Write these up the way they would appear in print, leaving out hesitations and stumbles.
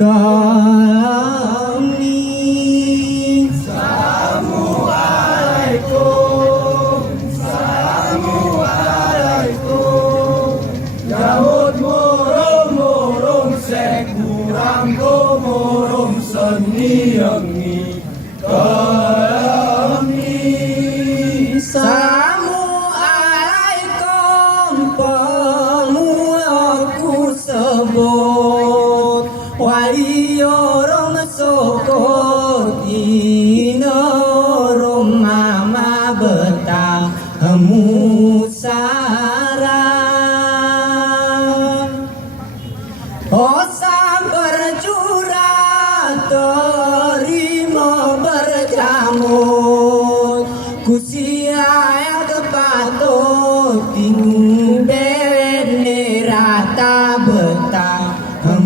kami. Assalamualaikum, Assalamualaikum. Nyambut murung-murung sekurang murung seni yangi kami. Assalamualaikum pemulaku sebut waliyorum sokot inorum mama betah musara osam bercurah terima berjamut kusiaya kepatut bingung bene rata betah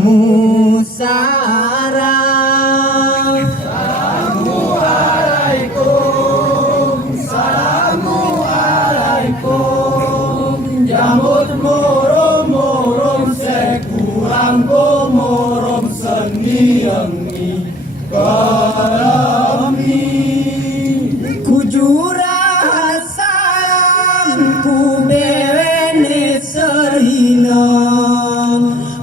musara. Assalamualaikum, Assalamualaikum. Nyambut murung-murung sekurang murung seni yangi kami. Kujurah salam ku bewene serhina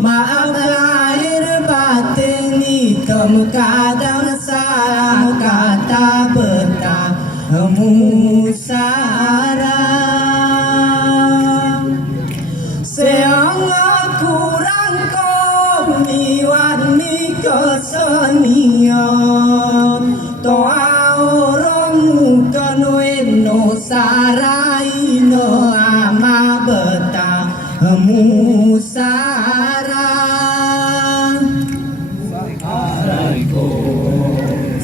maaf lahir batin kem kadang salah kata betah musara seang kurang komi warni kesenian toa orang kenweno saraino ama betah musara.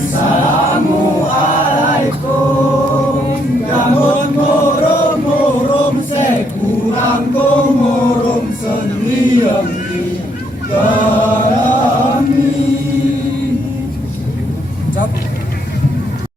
Assalamualaikum. Nyambut murung-murung sekurang murung seni yangi